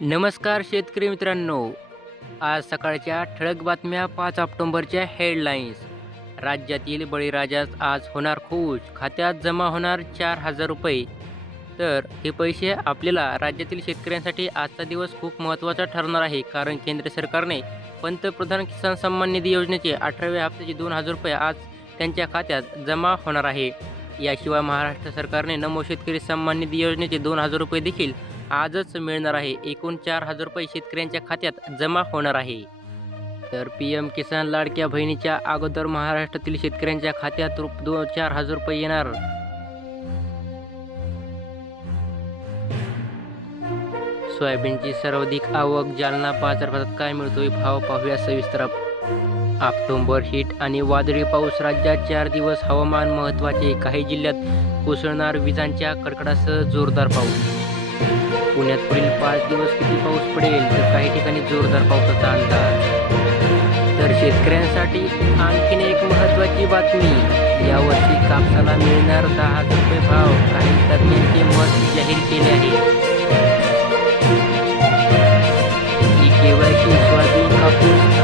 नमस्कार शेतकरी मित्रांनो. आज सकाळच्या ठळक बातम्या पाच ऑक्टोंबरच्या हेडलाईन्स. राज्यातील बळीराजास आज होणार खुश खात्यात जमा होणार चार हजार रुपये. तर हे पैसे आपल्याला राज्यातील शेतकऱ्यांसाठी आजचा दिवस खूप महत्त्वाचा ठरणार आहे कारण केंद्र सरकारने पंतप्रधान किसान सन्मान निधी योजनेचे अठराव्या हप्त्याचे दोन हजार रुपये आज त्यांच्या खात्यात जमा होणार आहे. याशिवाय महाराष्ट्र सरकारने नमो शेतकरी सन्मान निधी योजनेचे दोन हजार रुपये देखील आजच मिळणार आहे. एकूण चार हजार रुपये शेतकऱ्यांच्या खात्यात जमा होणार आहे. तर पी एम किसान लाडक्या बहिणीच्या अगोदर महाराष्ट्रातील शेतकऱ्यांच्या खात्यात रुप दोन चार हजार रुपये येणार. सोयाबीनची सर्वाधिक आवक जालना बाजारपेठात काय मिळतोय भाव पाहूया सविस्तर. ऑक्टोंबर हीट आणि वादळी पाऊस राज्यात चार दिवस हवामान महत्त्वाचे. काही जिल्ह्यात कोसळणार विजांच्या कडकडासह जोरदार पाऊस. पुण्यात पुढील पाच दिवस किती पाऊस पडेल तर काही ठिकाणी जोरदार पावसाचा अंदाज. तर शेतकऱ्यांसाठी आणखीन एक महत्त्वाची बातमी यावर्षी कापसाला मिळणार दहा रुपये भाव काही तज्ञांचे मत जाहीर केले आहे. केवळ कापूस